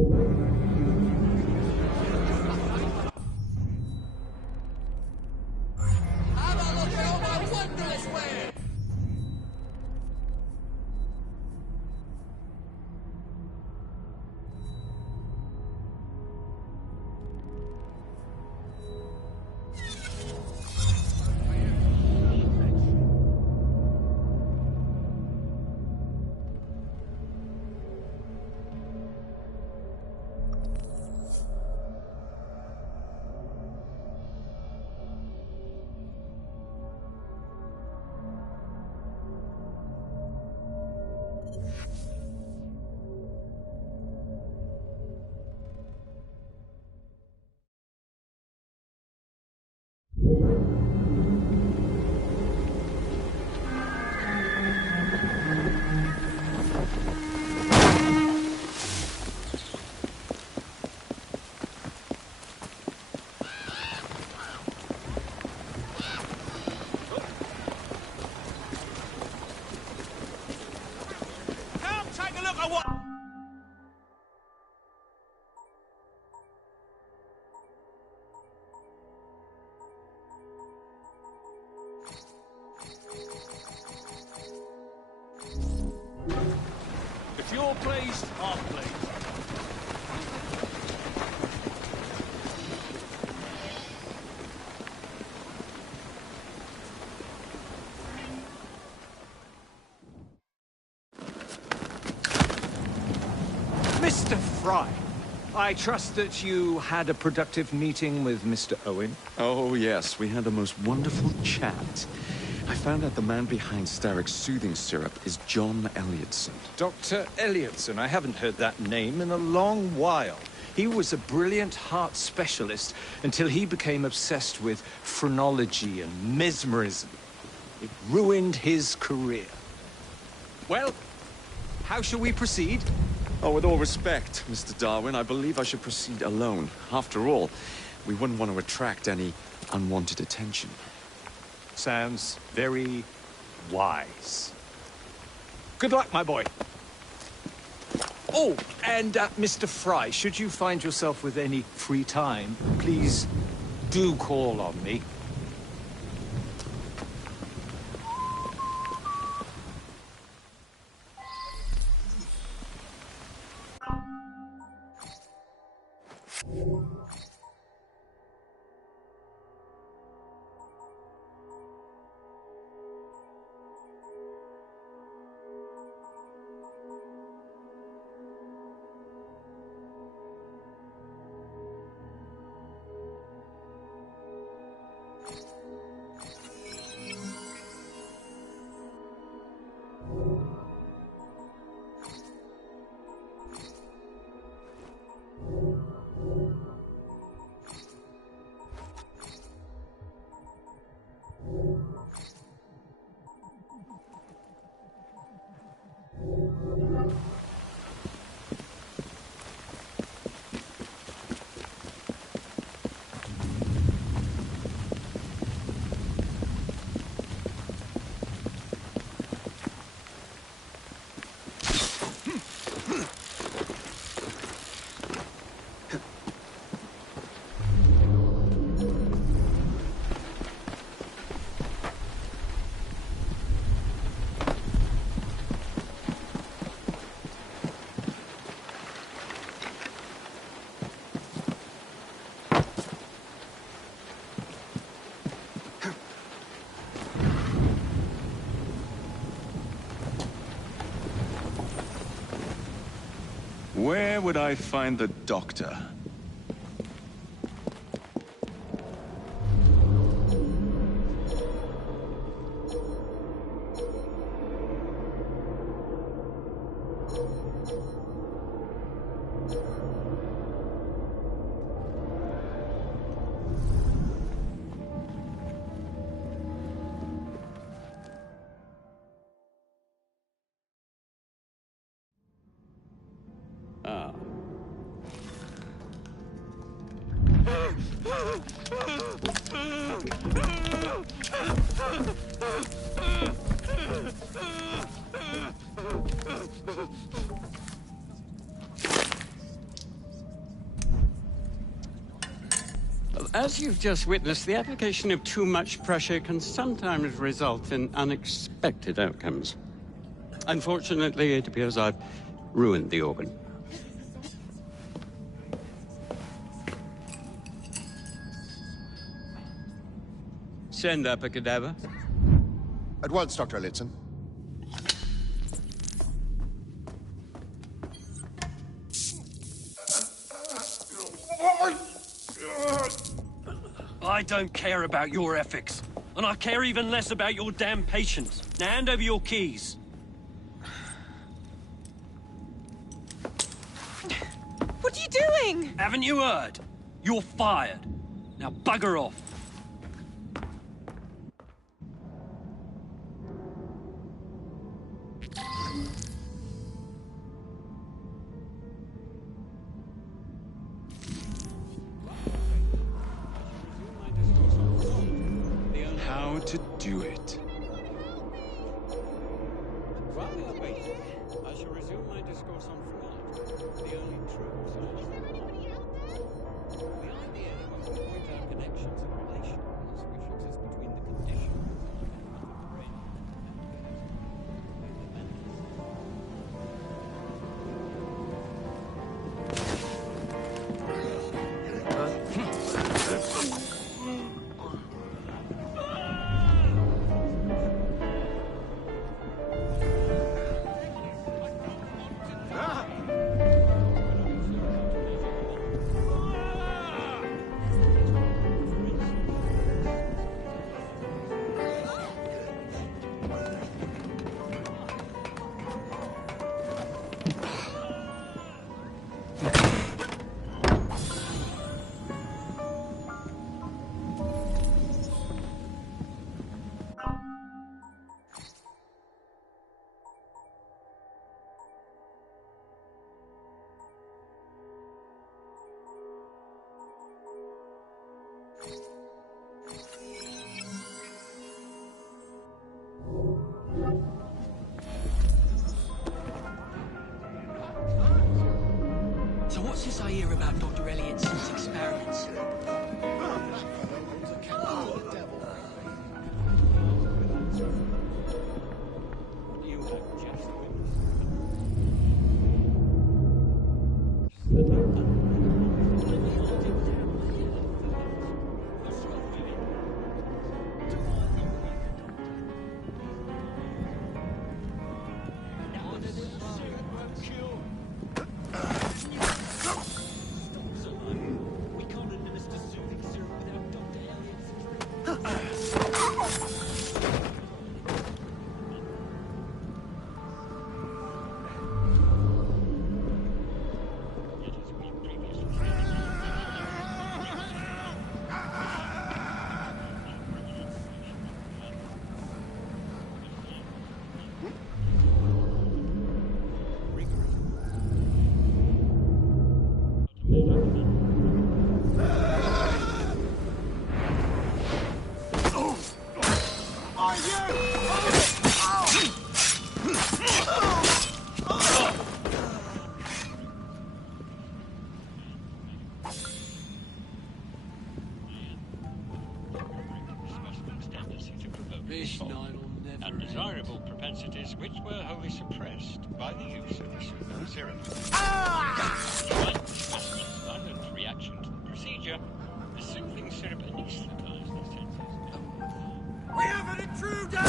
Have a look at all my wondrous wares! If you're pleased, I'm pleased. Mr. Fry, I trust that you had a productive meeting with Mr. Owen. Oh, yes. We had the most wonderful chat. I found out the man behind Starrick's soothing syrup is John Elliotson. Dr. Elliotson, I haven't heard that name in a long while. He was a brilliant heart specialist until he became obsessed with phrenology and mesmerism. It ruined his career. Well, how shall we proceed? Oh, with all respect, Mr. Darwin, I believe I should proceed alone. After all, we wouldn't want to attract any unwanted attention. Sounds very wise. Good luck, my boy. Oh, and Mr. Fry, should you find yourself with any free time, please do call on me. Where would I find the doctor? Ah. As you've just witnessed, the application of too much pressure can sometimes result in unexpected outcomes. Unfortunately, it appears I've ruined the organ. Send up a cadaver. At once, Dr. Elliotson. I don't care about your ethics. And I care even less about your damn patience. Now hand over your keys. What are you doing? Haven't you heard? You're fired. Now bugger off. How to do it. While we are waiting, I shall resume my discourse on phrenology, the only true science. The idea that we can point out connections and relations which exist between the conditions of the brain So what's this I hear about Dr. Elliotson's experiments? you have just We can't administer soothing syrup without Dr. This night will never end. undesirable propensities which were wholly suppressed by the use of the soothing syrup. Despite this violent reaction to the procedure, the soothing syrup anesthetized the senses. We have an intruder!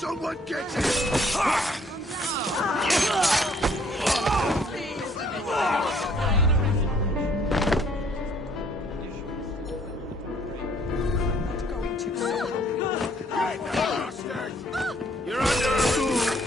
Someone get him! You're under arrest!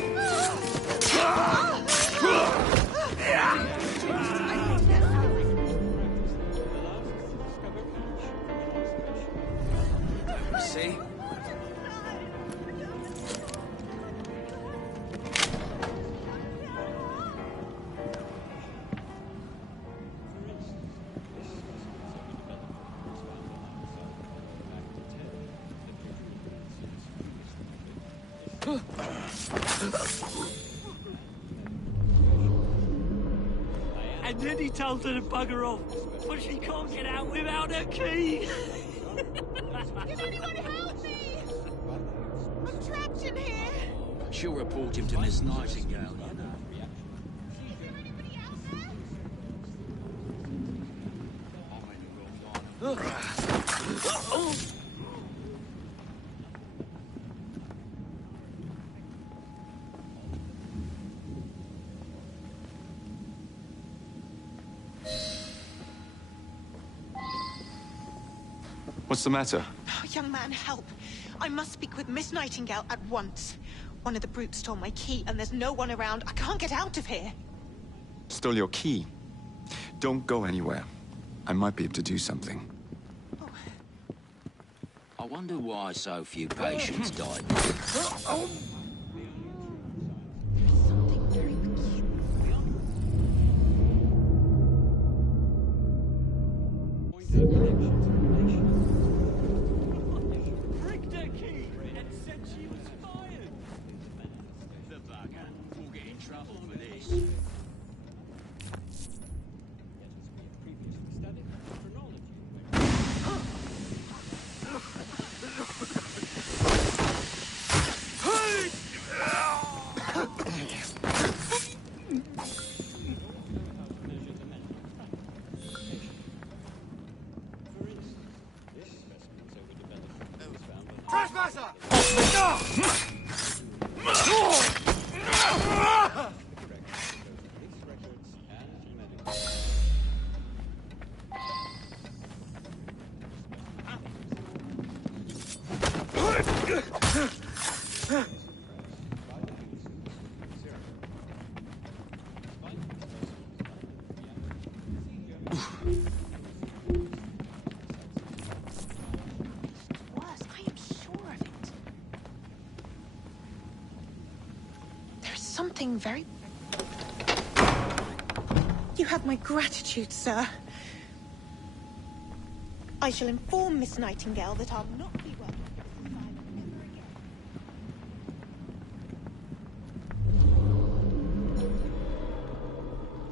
And then he told her to bugger off, but she can't get out without her key. Can anyone help me? I'm trapped in here. She'll report him to Miss Nightingale, you know. Is there anybody else there? What's the matter? Oh, young man, help. I must speak with Miss Nightingale at once. One of the brutes stole my key, and there's no one around. I can't get out of here. Stole your key. Don't go anywhere. I might be able to do something. I wonder why so few patients died. Something very peculiar. Pricked her key and said she was fired. The bugger. We'll get in trouble for this. Worse, I am sure of it. There's something very... You have my gratitude, sir. I shall inform Miss Nightingale that I'll not be working for this asylum ever again.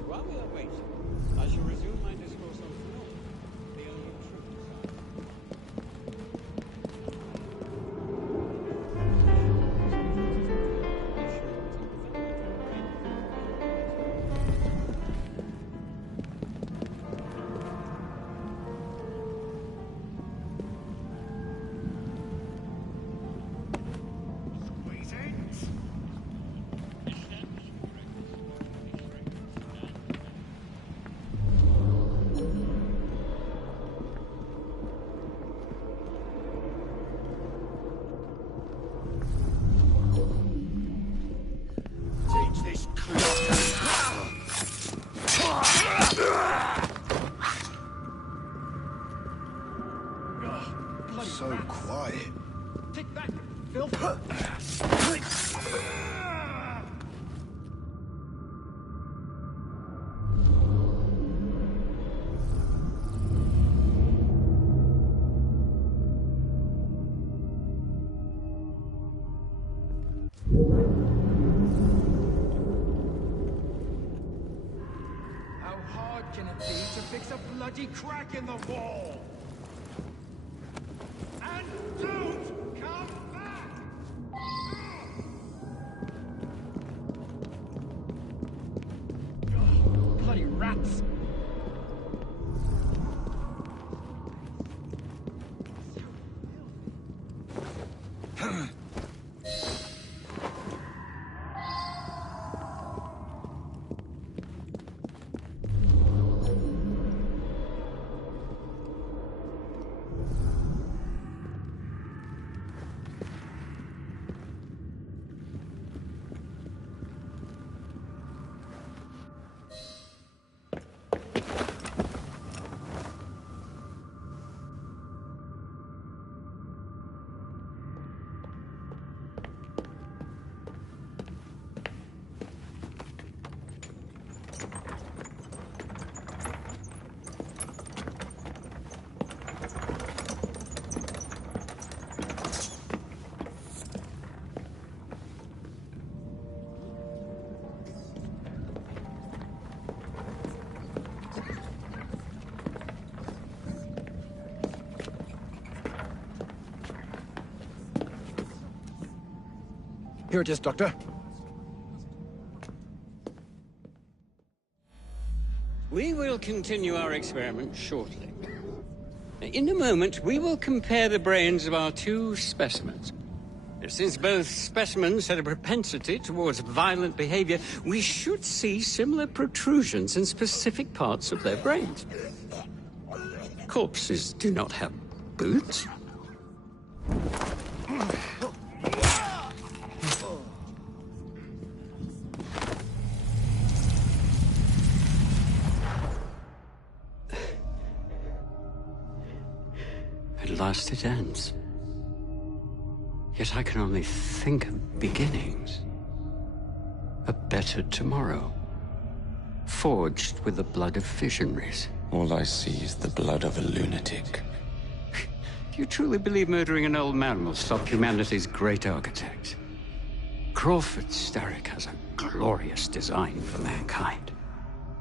While we are waiting, I shall resume my discourse on phenomena, the only true science. Teach this so quiet. Take that, Phil. How hard can it be to fix a bloody crack in the wall? And don't come back! Ugh, bloody rats! Here it is, Doctor. We will continue our experiment shortly. In a moment, we will compare the brains of our two specimens. Since both specimens had a propensity towards violent behavior, we should see similar protrusions in specific parts of their brains. Corpses do not have boots. At last it ends. Yet I can only think of beginnings. A better tomorrow. Forged with the blood of visionaries. All I see is the blood of a lunatic. Do you truly believe murdering an old man will stop humanity's great architect? Crawford Starrick has a glorious design for mankind.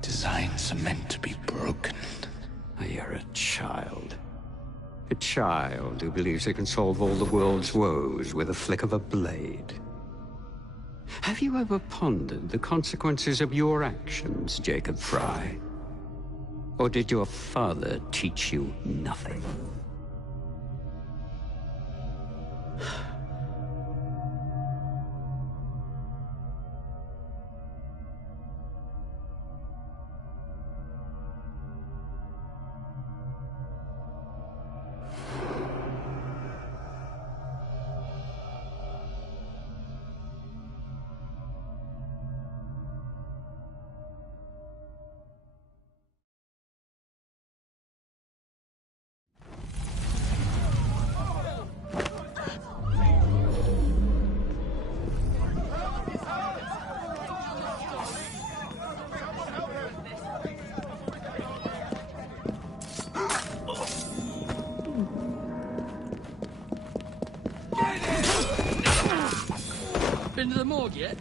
Designs are meant to be broken. You're a child. A child who believes it can solve all the world's woes with a flick of a blade. Have you ever pondered the consequences of your actions, Jacob Fry? Or did your father teach you nothing? Been to the morgue yet?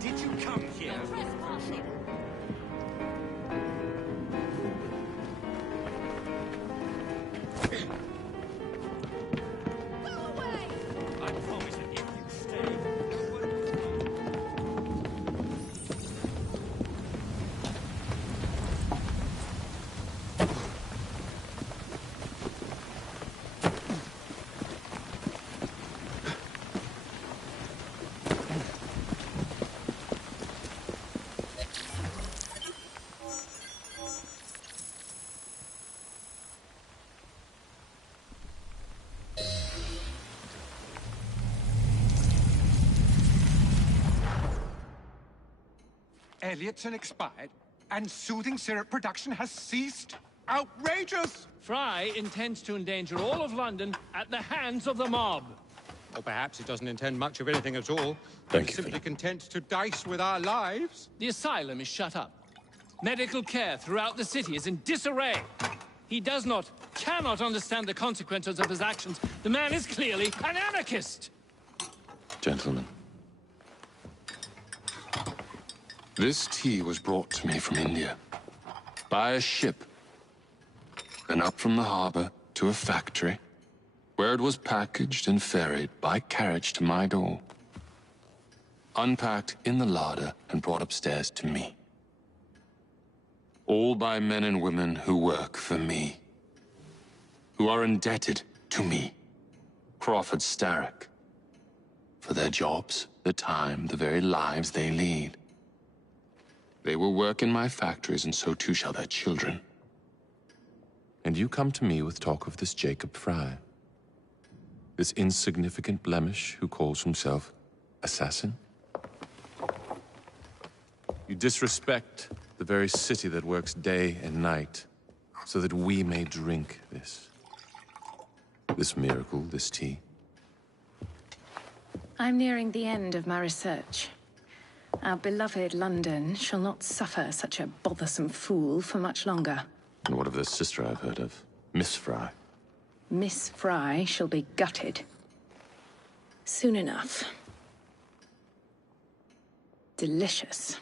Did you come here? I promise that if you stay... Elliotson expired, and soothing syrup production has ceased? Outrageous! Fry intends to endanger all of London at the hands of the mob. Or perhaps he doesn't intend much of anything at all. Thank He's you, simply Philip. content to dice with our lives. The asylum is shut up. Medical care throughout the city is in disarray. He cannot understand the consequences of his actions. The man is clearly an anarchist! Gentlemen. This tea was brought to me from India. By a ship. Then up from the harbor to a factory, where it was packaged and ferried by carriage to my door. Unpacked in the larder and brought upstairs to me. All by men and women who work for me. Who are indebted to me, Crawford Starrick. For their jobs, their time, the very lives they lead. They will work in my factories, and so too shall their children. And you come to me with talk of this Jacob Fry. This insignificant blemish who calls himself assassin? You disrespect the very city that works day and night, so that we may drink this. This miracle, this tea. I'm nearing the end of my research. Our beloved London shall not suffer such a bothersome fool for much longer. And what of this sister I've heard of? Miss Fry. Miss Fry shall be gutted. Soon enough. Delicious.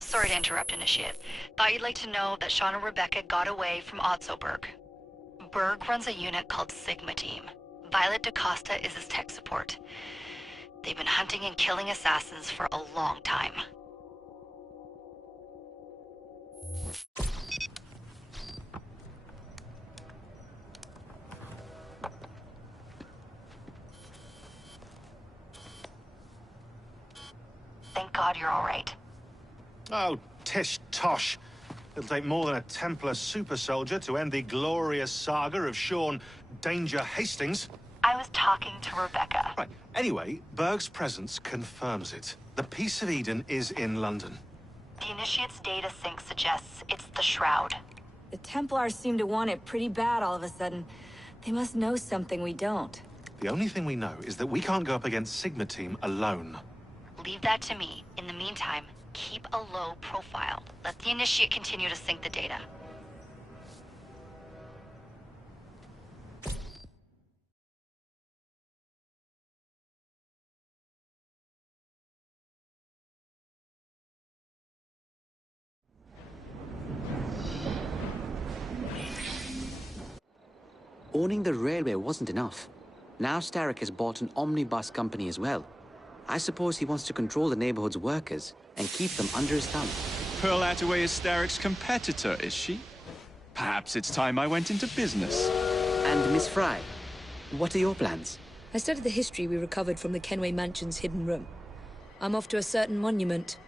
Sorry to interrupt, Initiate. Thought you'd like to know that Sean and Rebecca got away from Otzoberg. Berg runs a unit called Sigma Team. Violet DaCosta is his tech support. They've been hunting and killing assassins for a long time. Thank God you're all right. Oh, tish tosh. It'll take more than a Templar super soldier to end the glorious saga of Sean Danger Hastings. I was talking to Rebecca. Right. Anyway, Berg's presence confirms it. The Peace of Eden is in London. The Initiate's data sync suggests it's the Shroud. The Templars seem to want it pretty bad all of a sudden. They must know something we don't. The only thing we know is that we can't go up against Sigma Team alone. Leave that to me. In the meantime, keep a low profile. Let the Initiate continue to sync the data. Owning the railway wasn't enough. Now Starrick has bought an omnibus company as well. I suppose he wants to control the neighborhood's workers and keep them under his thumb. Pearl Attaway is Starrick's competitor, is she? Perhaps it's time I went into business. And Miss Fry, what are your plans? I studied the history we recovered from the Kenway Mansion's hidden room. I'm off to a certain monument.